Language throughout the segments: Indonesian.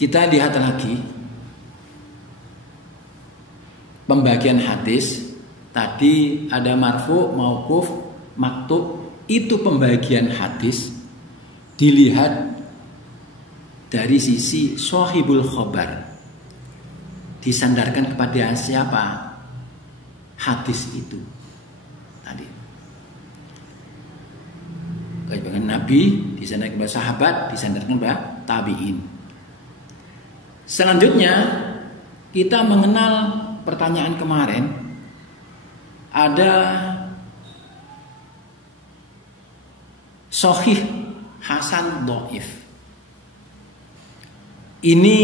Kita lihat lagi pembagian hadis. Tadi ada marfu, mauquf, maktub. Itu pembagian hadis dilihat dari sisi sahibul khabar. Disandarkan kepada siapa hadis itu tadi. Kepada Nabi, disandarkan kepada sahabat, disandarkan kepada tabi'in. Selanjutnya kita mengenal pertanyaan kemarin. Ada sahih, hasan, dhaif. Ini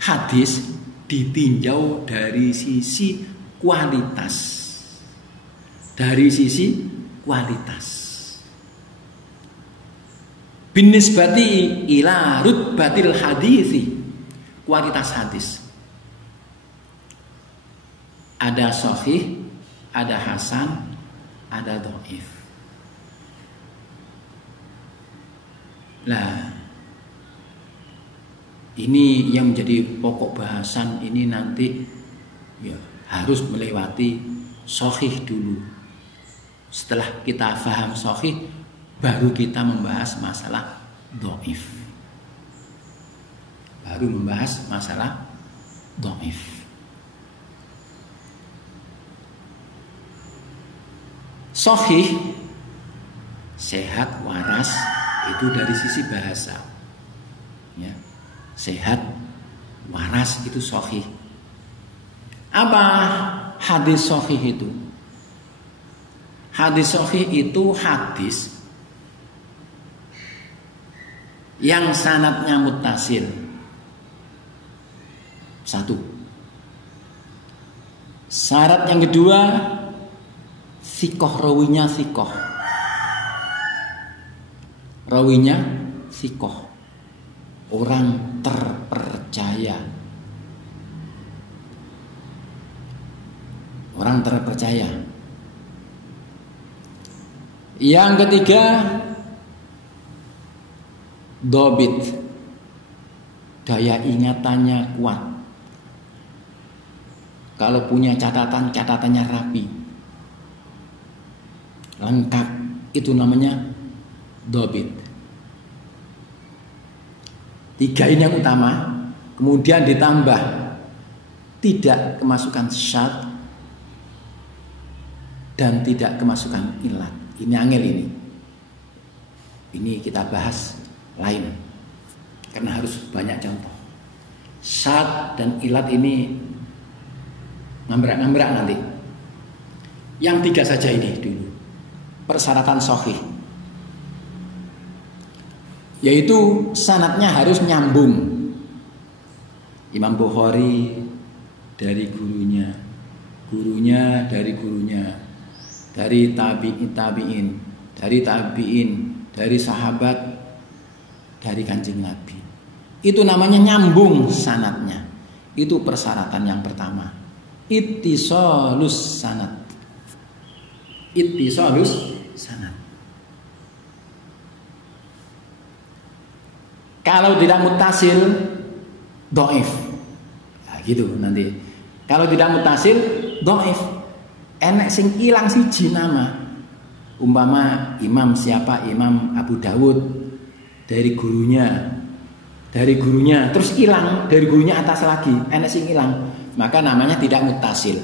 hadis ditinjau dari sisi kualitas. Dari sisi kualitas. Binisbati ila rutbatil hadisi. Kualitas hadis. Ada sahih, ada hasan, ada dhaif. Nah, ini yang menjadi pokok bahasan ini nanti ya harus melewati sahih dulu. Setelah kita paham sahih, baru kita membahas masalah dhaif. Baru membahas masalah dhaif. Sahih, sehat, waras, itu dari sisi bahasa. Ya. Sehat, waras itu sahih. Apa hadis sahih itu? Hadis sahih itu hadis yang sanadnya muttasil. Satu. Syarat yang kedua, sikoh, rawinya sikoh. Rawinya sikoh, orang terpercaya. Orang terpercaya. Yang ketiga, dobit, daya ingatannya kuat. Kalau punya catatan, catatannya rapi, lengkap, itu namanya dobit. Tiga ini yang utama. Kemudian ditambah tidak kemasukan syad dan tidak kemasukan ilat. Ini angel ini. Ini kita bahas lain karena harus banyak contoh. Syad dan ilat ini ngambrak-ngambrak nanti. Yang tiga saja ini dulu. Persyaratan sahih, yaitu sanadnya harus nyambung. Imam Bukhari dari gurunya, gurunya dari gurunya, dari tabi'in, dari tabi'in, dari sahabat, dari Kanjeng Nabi. Itu namanya nyambung sanadnya. Itu persyaratan yang pertama. Ittisalus sanad. Ittisalus sanad. Kalau tidak muttasil, dhaif. Nah, gitu nanti. Kalau tidak muttasil, dhaif. Enek sing ilang siji nama. Umpama imam siapa? Imam Abu Dawud dari gurunya. Dari gurunya terus hilang, dari gurunya atas lagi, enek sing hilang. Maka namanya tidak muttasil.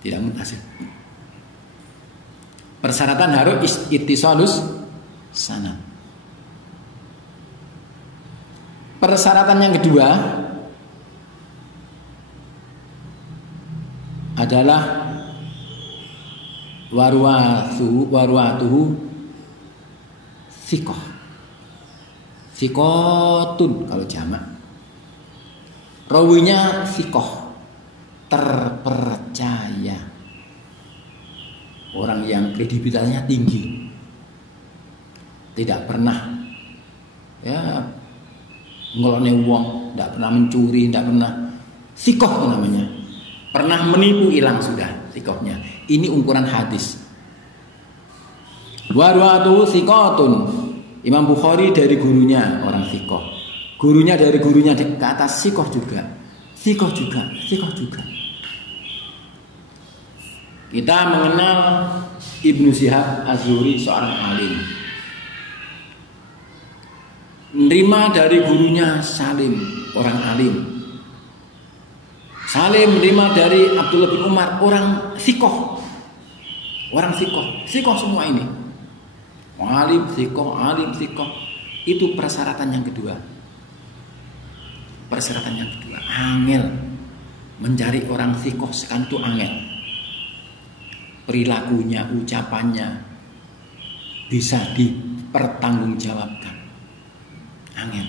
Tidak muttasil. Persyaratan harus ittisalus sanad. Persyaratan yang kedua adalah warwatuhu thiqah. Thiqatun kalau jamak. Rawinya thiqah, terpercaya. Orang yang kredibilitasnya tinggi. Tidak pernah ya ngelone wong, tidak pernah mencuri, tidak pernah thiqah namanya. Pernah menipu hilang sudah thiqahnya. Ini ukuran hadis. Warwatu thiqatun. Imam Bukhari dari gurunya orang thiqah. Gurunya dari gurunya ke atas thiqah juga. Thiqah juga, thiqah juga. Kita mengenal Ibnu Syihab Az-Zuhri seorang alim. Menerima dari gurunya Salim, orang alim. Salim menerima dari Abdullah bin Umar, orang thiqah. Orang thiqah, thiqah semua ini. Alim thiqah. Itu persyaratan yang kedua. Persyaratan yang kedua, angel. Mencari orang thiqah sekarang itu angel. Perilakunya, ucapannya bisa dipertanggungjawabkan. Angel.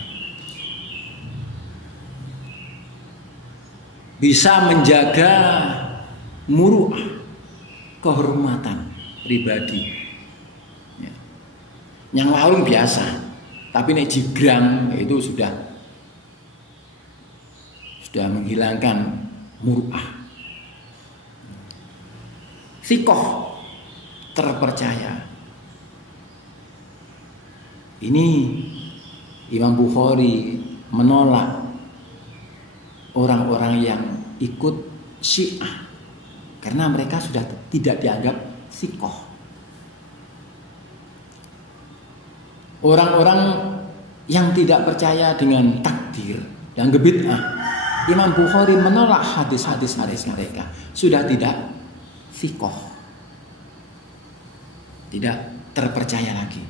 Bisa menjaga muru'ah, kehormatan pribadi. Ya. Yang warung biasa, tapi nek jigrang itu sudah menghilangkan muru'ah. Thiqah, terpercaya. Ini Imam Bukhari menolak orang-orang yang ikut Syiah karena mereka sudah tidak dianggap thiqah. Orang-orang yang tidak percaya dengan takdir dan bid'ah, Imam Bukhari menolak hadis-hadis mereka. Sudah tidak thiqah, tidak terpercaya lagi.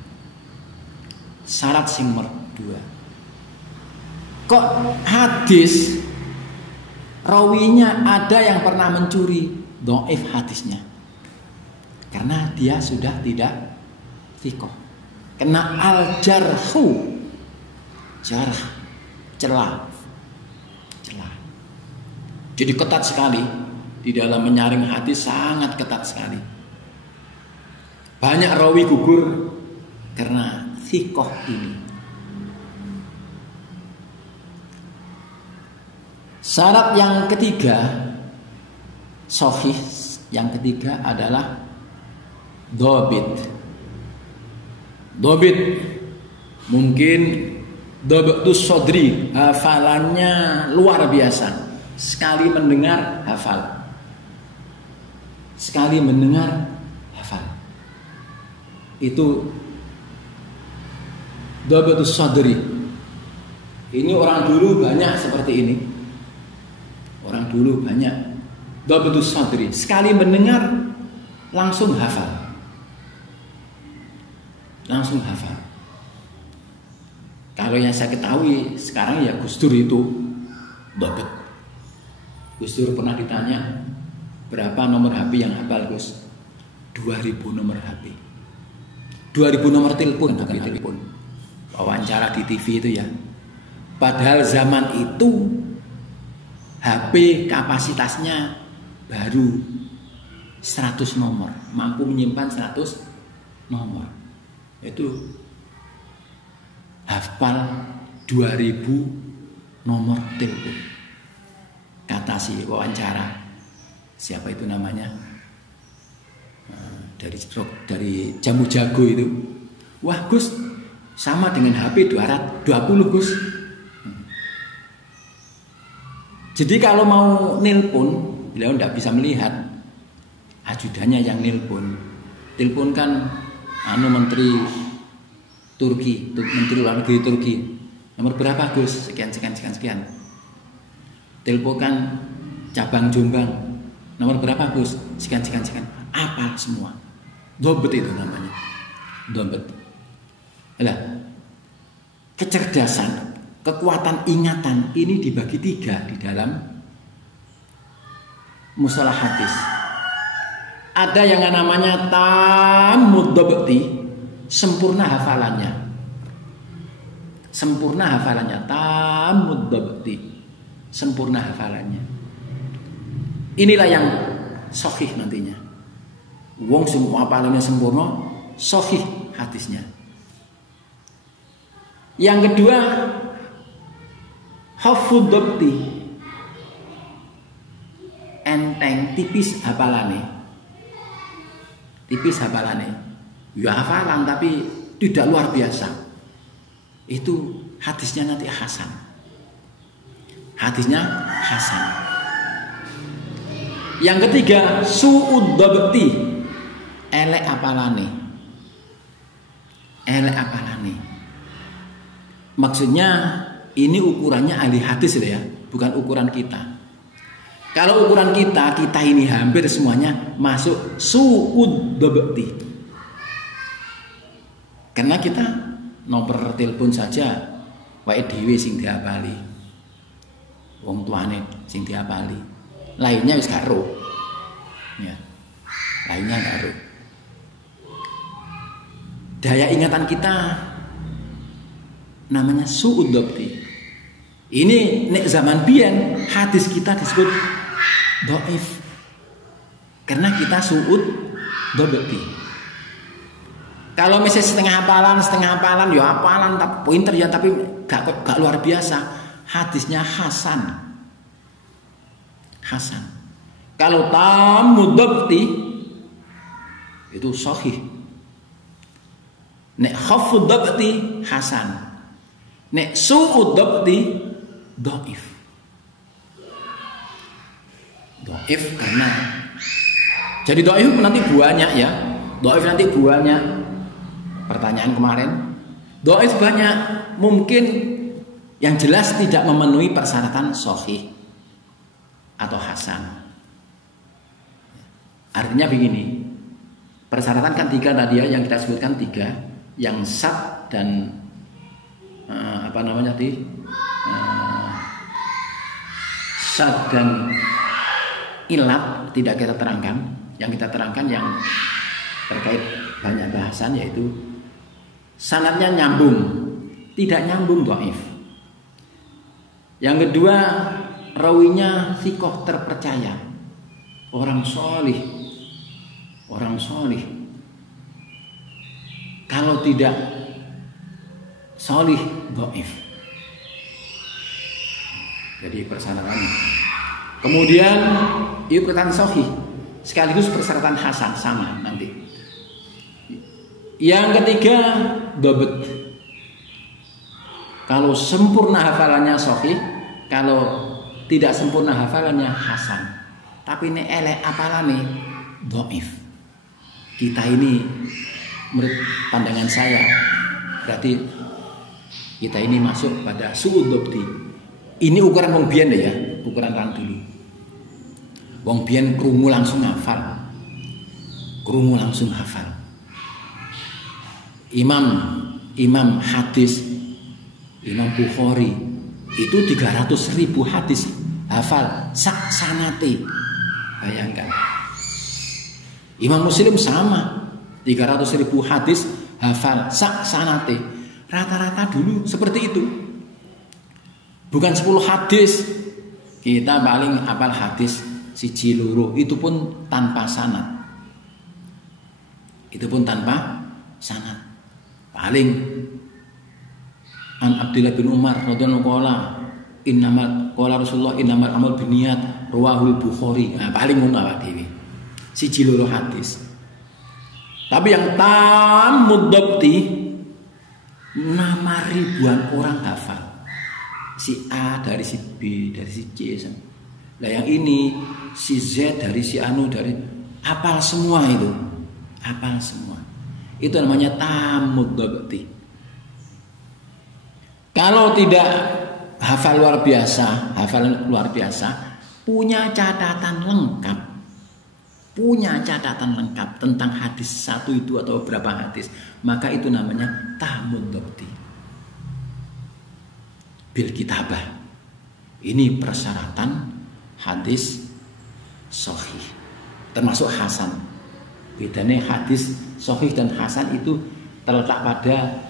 Syarat sing kedua. Kok hadis rawinya ada yang pernah mencuri, dhaif hadisnya. Karena dia sudah tidak thiqah. Kena al-jarhu, jarh, celah. Jadi ketat sekali di dalam menyaring hadis, sangat ketat sekali. Banyak rawi gugur karena thiqah ini. Syarat yang ketiga, sahih yang ketiga adalah dhabit. Dhabit mungkin dhabatus sodri, hafalannya luar biasa. Sekali mendengar hafal. Sekali mendengar hafal. Itu dhabatus sodri. Ini orang dulu banyak seperti ini. Orang dulu banyak dhabatus sodri. Sekali mendengar langsung hafal. Langsung hafal. Kalau yang saya ketahui sekarang ya Gus Dur itu dhabat. Gus Dur pernah ditanya, berapa nomor HP yang hafal Gus? 2000 nomor HP. 2000 nomor telepon, bukan telepon. Wawancara di TV itu ya. Padahal zaman itu HP kapasitasnya baru 100 nomor, mampu menyimpan 100 nomor. Itu hafal 2000 nomor telepon. Kata si wawancara, siapa itu namanya, dari Jamu Jago itu, wah Gus, sama dengan HP 220 Gus. Jadi kalau mau nelpon, beliau tidak bisa melihat ajudannya yang nelpon. Telepon kan Menteri Turki, Menteri Luar Negeri Turki. Nomor berapa Gus? Sekian. Telepon kan cabang Jombang. Nomor berapa Gus? Sekian. Apal semua. Dobet itu namanya. Dobet. Lah, kecerdasan, kekuatan ingatan ini dibagi 3 di dalam mustalah hadis. Ada yang namanya tamud dobeti, sempurna hafalannya. Tamud dobeti, sempurna hafalannya. Inilah yang sahih nantinya. Wong semua hafalannya sempurna, sahih hadisnya. Yang kedua, hafudz dobti, enteng, tipis hafalane. Ya hafalan tapi tidak luar biasa. Itu hadisnya nanti hasan. Hadisnya hasan. Yang ketiga, su'ud dhabti. Elek apalane. Elek apalane. Maksudnya ini ukurannya ahli hadis ya, bukan ukuran kita. Kalau ukuran kita ini hampir semuanya masuk su'ud dhabti. Karena kita nomor telepon saja wae dhewe sing diapali. Wong tuane sing diapali. Lainnya wis gak ero. Ya. Lainnya gak ero. Daya ingatan kita namanya su'ud dhabti. Ini nek zaman biyen hadis kita disebut dhaif. Karena kita su'ud dhabti. Kalau misalnya setengah hafalan, ya hafalan, tapi pinter ya, tapi gak luar biasa. Hadisnya hasan. Hasan. Kalau tamu dhabti itu sahih. Nek khafud dhabti hasan. Nek su'ud dhabti dhaif. Dhaif karena jadi dhaif nanti banyak ya. Dhaif nanti banyak. Pertanyaan kemarin, dhaif banyak, mungkin yang jelas tidak memenuhi persyaratan sahih atau hasan. Artinya begini, persyaratan kan 3 tadi ya, yang kita sebutkan 3, yang sat dan sat dan ilat tidak kita terangkan. Yang kita terangkan yang terkait banyak bahasan yaitu sanadnya nyambung, tidak nyambung dhaif. Yang kedua, rawinya thiqah terpercaya, orang solih. Kalau tidak solih, dhaif. Jadi persyaratan. Kemudian persyaratan sahih sekaligus persyaratan hasan sama nanti. Yang ketiga, dhabt. Kalau sempurna hafalannya sahih, kalau tidak sempurna hafalannya hasan. Tapi ini elek apalane dhaif. Kita ini menurut pandangan saya berarti kita ini masuk pada su'ud dhabti. Ini ukuran wong biyen ya, ukuran orang dulu. Wong biyen krungu langsung hafal. Imam hadis, Imam Bukhari itu 300.000 hadis hafal sak sanate. Bayangkan. Imam Muslim sama 300.000 hadis hafal sak sanate. Rata-rata dulu seperti itu. Bukan 10 hadis kita paling hafal hadis siji loro, itu pun tanpa sanad. Paling an Abdullah bin Umar radhiyallahu anhu qala Rasulullah innamal amal binniyat rawahul Bukhari. Nah, paling ngono awake dhewe. Siji loro hadis. Tapi yang tamud dhabti nama ribuan orang hafal. Si A dari si B dari si C. Lah yang ini si Z dari si Anu dari hafal semua itu. Hafal semua. Itu namanya tamud dhabti. Kalau tidak hafal luar biasa, punya catatan lengkap tentang hadis satu itu atau berapa hadis, maka itu namanya tamud dhabti. Bil kitabah. Ini persyaratan hadis sahih, termasuk hasan. Bedanya hadis sahih dan hasan itu terletak pada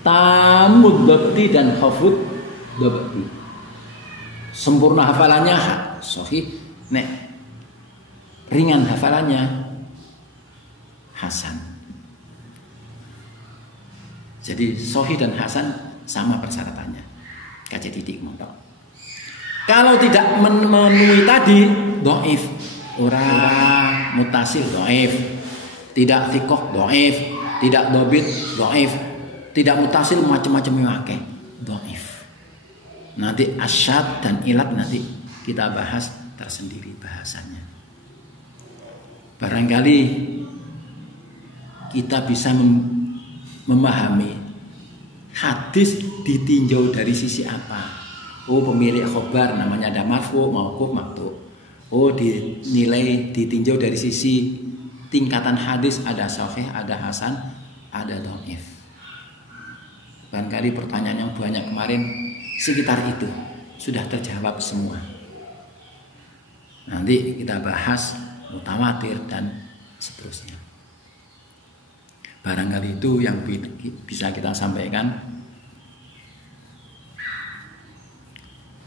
tamud dhabti dan khafud dhabti. Sempurna hafalannya sahih, nek ringan hafalannya hasan. Jadi sahih dan hasan sama persyaratannya. Kaji titik montok. Kalau tidak memenuhi tadi, dhaif. Ora mutasil dhaif, tidak thiqah dhaif, tidak dobit, dhaif, tidak mutasil, macam-macam yang akeh, dhaif. Nanti asyad dan ilat nanti kita bahas tersendiri bahasanya. Barangkali kita bisa memahami hadis ditinjau dari sisi apa. Oh, pemilik khobar namanya ada marfu, mauquf, maqtu. Oh, dinilai ditinjau dari sisi tingkatan hadis, ada sahih, ada hasan, ada dhaif. Barangkali pertanyaan yang banyak kemarin sekitar itu sudah terjawab semua. Nanti kita bahas mutawatir dan seterusnya. Barangkali itu yang bisa kita sampaikan.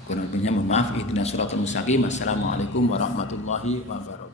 Kurang lebihnya mohon maaf. Ihdinas siratal mustaqim. Assalamualaikum warahmatullahi wabarakatuh.